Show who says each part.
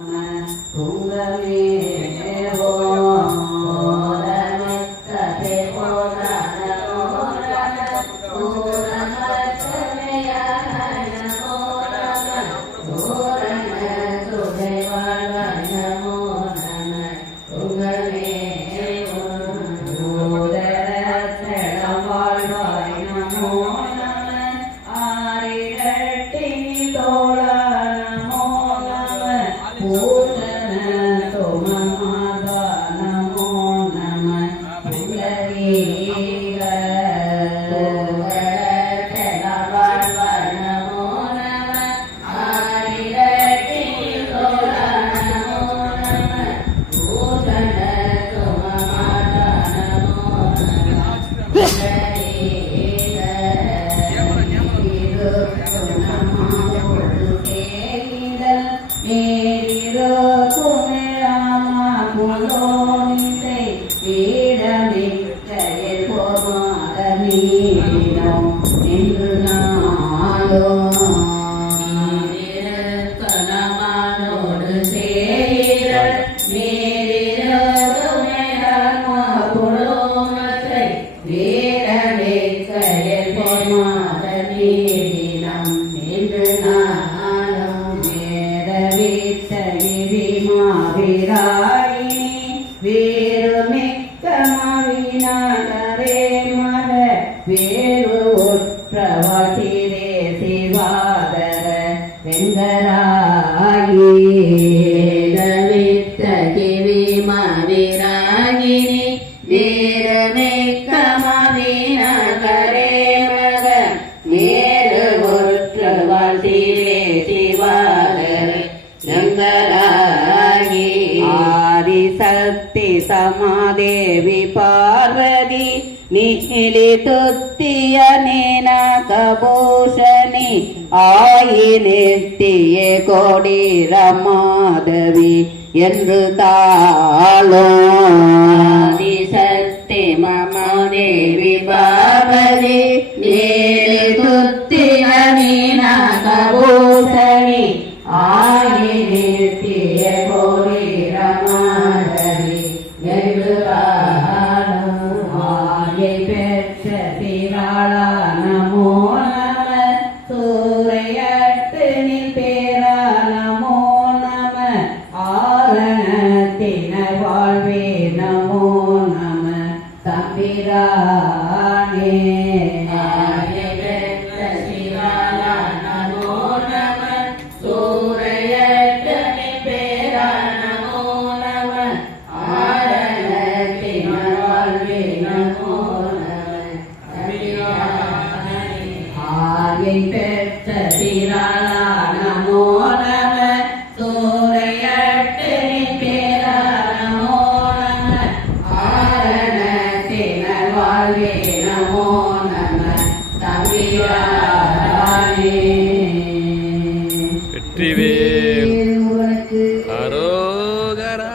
Speaker 1: तुम செயல் பொன்மாத நீடினம் என்று நானும் வேதவித்த மாவிராயினி வேறுமிக்க மவினாகரே மத வேறு உற்றவசிரே சிவாதர வெங்கராயி வேதவித்த கிவி ಸಮಾದೇವಿ ಪಾರ್ವತಿ ನಿಖಿಲಿ ತುತ್ತಿಯ ನೇನ ಕಭೂಷಣಿ ಆಯಿ ನೆತ್ತಿಯೇ ಕೋಡಿ ರಮಾದವಿ ಎಂದು ತಾಳೋ திராளா நமோ நம சூரையட்டு பேரா நமோ நம ஆரணத்தின வாழ்வே நமோ நம தம்பிரானே.
Speaker 2: வெற்றிவேல் அரோகரா.